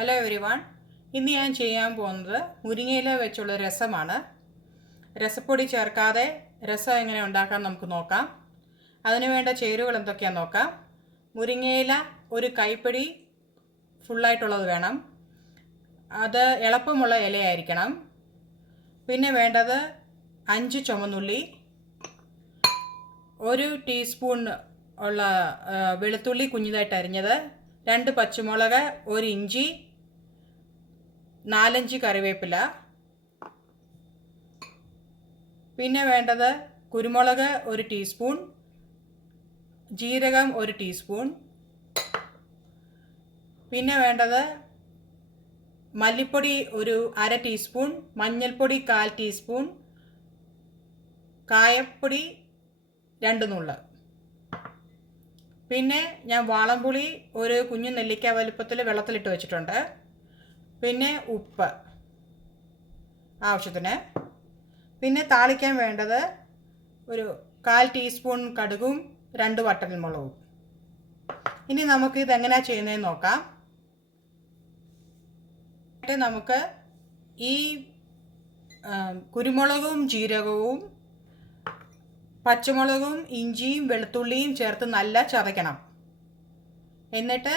Hello everyone. ഇന്ന് ഞാൻ ചെയ്യാൻ പോകുന്നത് മുരിങ്ങയില വെച്ചുള്ള രസമാണ്. രസപ്പൊടി ചേർക്കാതെ രസം എങ്ങനെ ഉണ്ടാക്കാൻ നമുക്ക് നോക്കാം. അതിന് വേണ്ട ചേരുവകൾ എന്തൊക്കെയാണെന്ന് നോക്കാം. മുരിങ്ങയില ഒരു കൈപ്പിടി ഫുള്ളായിട്ടുള്ളത് വേണം. അത് എളുപ്പമുള്ള ഇലയായിരിക്കണം. പിന്നെ വേണ്ടത് 5 ചുവന്നുള്ളി, 1 ടീസ്പൂൺ ഉള്ള വെളുത്തുള്ളി കുഞ്ഞിതായിട്ട് അരിഞ്ഞത്, 2 പച്ചമുളക്, 1 ഇഞ്ചി, 4-5 കറിവേപ്പില. പിന്നെ വേണ്ടത് കുരുമുളക് 1 ടീസ്പൂൺ, ജീരകം 1 ടീസ്പൂൺ. പിന്നെ വേണ്ടത് മല്ലിപ്പൊടി ഒരു 1/2 ടീസ്പൂൺ, മഞ്ഞൾപ്പൊടി 1/4 ടീസ്പൂൺ, കായപ്പൊടി 2 നുള്ള്. പിന്നെ ഞാൻ വാളംപുളി ഒരു കുഞ്ഞു നെല്ലിക്ക വലുപ്പത്തിൽ വെള്ളത്തിലിട്ട് വെച്ചിട്ടുണ്ട്. പിന്നെ ഉപ്പ് ആവശ്യത്തിന്. പിന്നെ താളിക്കാൻ വേണ്ടത് ഒരു 1/4 ടീസ്പൂൺ കടുകും 2 വറ്റൽമുളകും. ഇനി നമുക്ക് ഇതെങ്ങനെയാണ് ചെയ്യുന്നതെന്ന് നോക്കാം. നമുക്ക് ഈ കുരുമുളകും ജീരകവും പച്ചമുളകും ഇഞ്ചിയും വെളുത്തുള്ളിയും ചേർത്ത് നല്ല ചതയ്ക്കണം. എന്നിട്ട്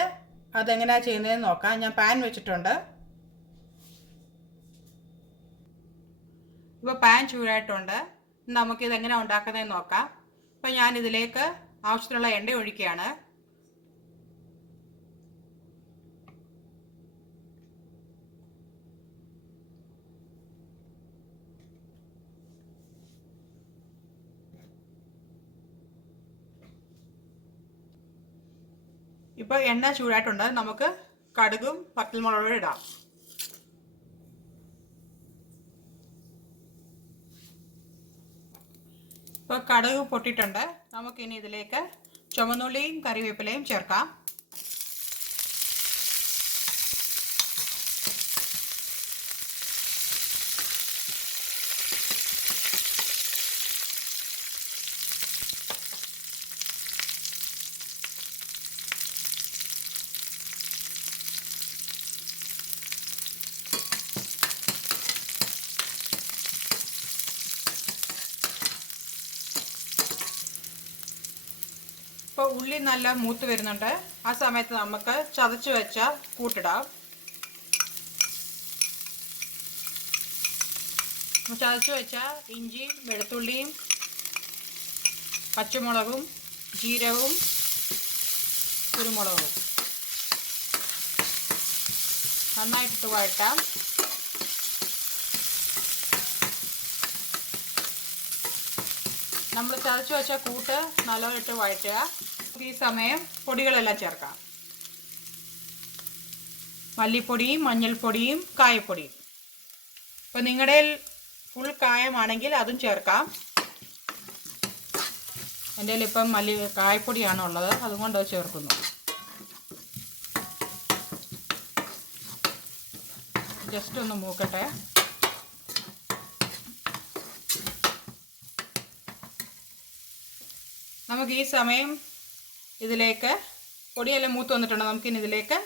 അതെങ്ങനെയാണ് ചെയ്യുന്നതെന്ന് നോക്കാം. ഞാൻ പാൻ വെച്ചിട്ടുണ്ട്. ഇപ്പോൾ പാൻ ചൂടായിട്ടുണ്ട്. നമുക്കിതെങ്ങനെ ഉണ്ടാക്കുന്നതെന്ന് നോക്കാം. അപ്പോൾ ഞാനിതിലേക്ക് ആവശ്യത്തിനുള്ള എണ്ണ ഒഴിക്കുകയാണ്. ഇപ്പോൾ എണ്ണ ചൂടായിട്ടുണ്ട്. നമുക്ക് കടുകും വറ്റൽമുളകും ഇടാം. ഇപ്പോൾ കടുക് പൊട്ടിയിട്ടുണ്ട്. നമുക്കിനി ഇതിലേക്ക് ചുവന്നുള്ളിയും കറിവേപ്പിലയും ചേർക്കാം. ഇപ്പോൾ ഉള്ളി നല്ല മൂത്ത് വരുന്നുണ്ട്. ആ സമയത്ത് നമുക്ക് ചതച്ച് വെച്ച കൂട്ടിടാം. ചതച്ച് വെച്ച ഇഞ്ചിയും വെളുത്തുള്ളിയും പച്ചമുളകും ജീരകവും കുരുമുളകും നന്നായിട്ട് വഴറ്റാം. നമ്മൾ ചതച്ച് വെച്ച കൂട്ട് നല്ലോണം ഇട്ട് വഴറ്റുക. ഈ സമയം പൊടികളെല്ലാം ചേർക്കാം. മല്ലിപ്പൊടിയും മഞ്ഞൾപ്പൊടിയും കായപ്പൊടിയും. ഇപ്പോൾ നിങ്ങളുടെ ഫുൾ കായമാണെങ്കിൽ അതും ചേർക്കാം. എൻ്റെ കയ്യിലിപ്പം കായപ്പൊടിയാണ് ഉള്ളത്, അതുകൊണ്ട് അത് ചേർക്കുന്നു. ജസ്റ്റ് ഒന്ന് മൂക്കട്ടെ. നമുക്ക് ഈ സമയം ഇതിലേക്ക് പൊടിയെല്ലാം മൂത്ത് വന്നിട്ടുണ്ട്. നമുക്കിനി ഇതിലേക്ക്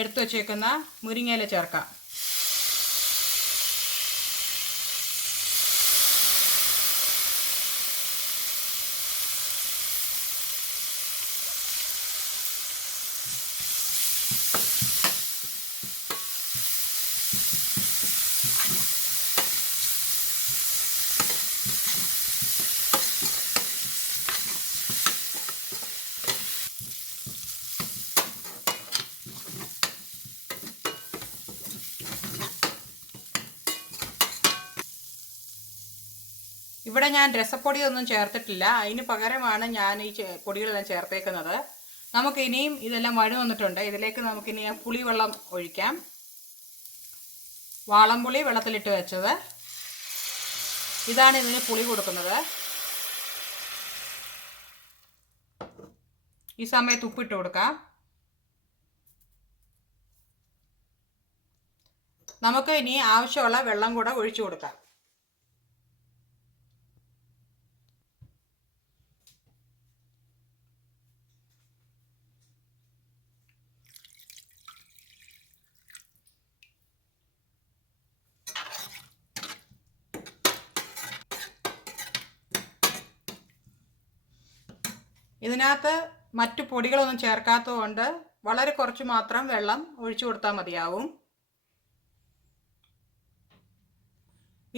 എടുത്തു വച്ചേക്കുന്ന മുരിങ്ങയില ചേർക്കാം. ഇവിടെ ഞാൻ രസപ്പൊടിയൊന്നും ചേർത്തിട്ടില്ല. അതിന് പകരമാണ് ഞാൻ ഈ പൊടികളെല്ലാം ചേർത്തേക്കുന്നത്. നമുക്കിനിയും ഇതെല്ലാം വഴി വന്നിട്ടുണ്ട്. ഇതിലേക്ക് നമുക്കിനി പുളിവെള്ളം ഒഴിക്കാം. വാളംപുളി വെള്ളത്തിലിട്ട് വെച്ചത്. ഇതാണ് ഇതിന് പുളി കൊടുക്കുന്നത്. ഈ സമയത്ത് ഉപ്പിട്ട് കൊടുക്കാം. നമുക്ക് ഇനി ആവശ്യമുള്ള വെള്ളം കൂടെ ഒഴിച്ചു കൊടുക്കാം. ഇതിനകത്ത് മറ്റു പൊടികളൊന്നും ചേർക്കാത്തതുകൊണ്ട് വളരെ കുറച്ച് മാത്രം വെള്ളം ഒഴിച്ചു കൊടുത്താൽ മതിയാവും.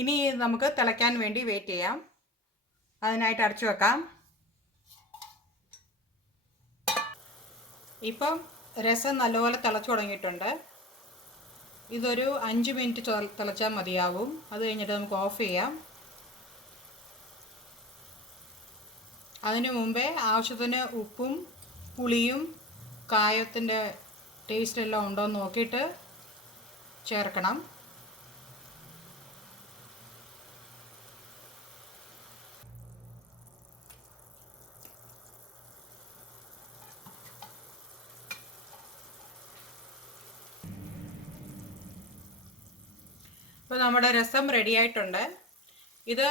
ഇനി നമുക്ക് തിളയ്ക്കാൻ വേണ്ടി വെയിറ്റ് ചെയ്യാം. അതിനായിട്ട് അടച്ചു വെക്കാം. ഇപ്പം രസം നല്ലപോലെ തിളച്ചു തുടങ്ങിയിട്ടുണ്ട്. ഇതൊരു 5 മിനിറ്റ് തിളച്ചാൽ മതിയാവും. അത് കഴിഞ്ഞിട്ട് നമുക്ക് ഓഫ് ചെയ്യാം. അതിനു മുമ്പേ ആവശ്യത്തിന് ഉപ്പും പുളിയും കായത്തിൻ്റെ ടേസ്റ്റ് എല്ലാം ഉണ്ടോ എന്ന് നോക്കിയിട്ട് ചേർക്കണം. ഇപ്പോൾ നമ്മുടെ രസം റെഡി ആയിട്ടുണ്ട്. ഇത്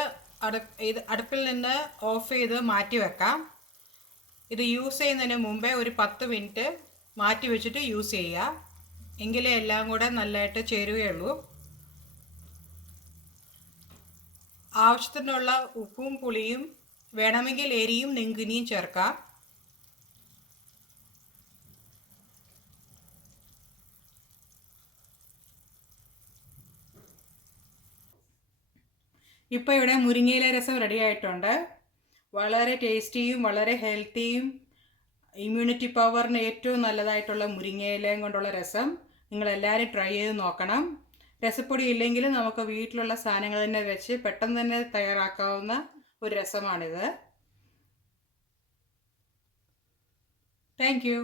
അടുപ്പിൽ നിന്ന് ഓഫ് ചെയ്ത് മാറ്റി വെക്കാം. ഇത് യൂസ് ചെയ്യുന്നതിന് മുമ്പേ ഒരു 10 മിനിറ്റ് മാറ്റി വെച്ചിട്ട് യൂസ് ചെയ്യുക. എങ്കിലേ എല്ലാം കൂടെ നല്ലതായിട്ട് ചേരുകയുള്ളൂ. ആവശ്യത്തിനുള്ള ഉപ്പും പുളിയും വേണമെങ്കിൽ എരിയും നിങ്കിനിയും ചേർക്കാം. ഇപ്പോൾ ഇവിടെ മുരിങ്ങയില രസം റെഡി ആയിട്ടുണ്ട്. വളരെ ടേസ്റ്റിയും വളരെ ഹെൽത്തിയും ഇമ്മ്യൂണിറ്റി പവറിന് ഏറ്റവും നല്ലതായിട്ടുള്ള മുരിങ്ങയിലയും കൊണ്ടുള്ള രസം നിങ്ങളെല്ലാവരും ട്രൈ ചെയ്ത് നോക്കണം. രസപ്പൊടി ഇല്ലെങ്കിൽ നമുക്ക് വീട്ടിലുള്ള സാധനങ്ങൾ തന്നെ വെച്ച് പെട്ടെന്ന് തന്നെ തയ്യാറാക്കാവുന്ന ഒരു രസമാണിത്. Thank you.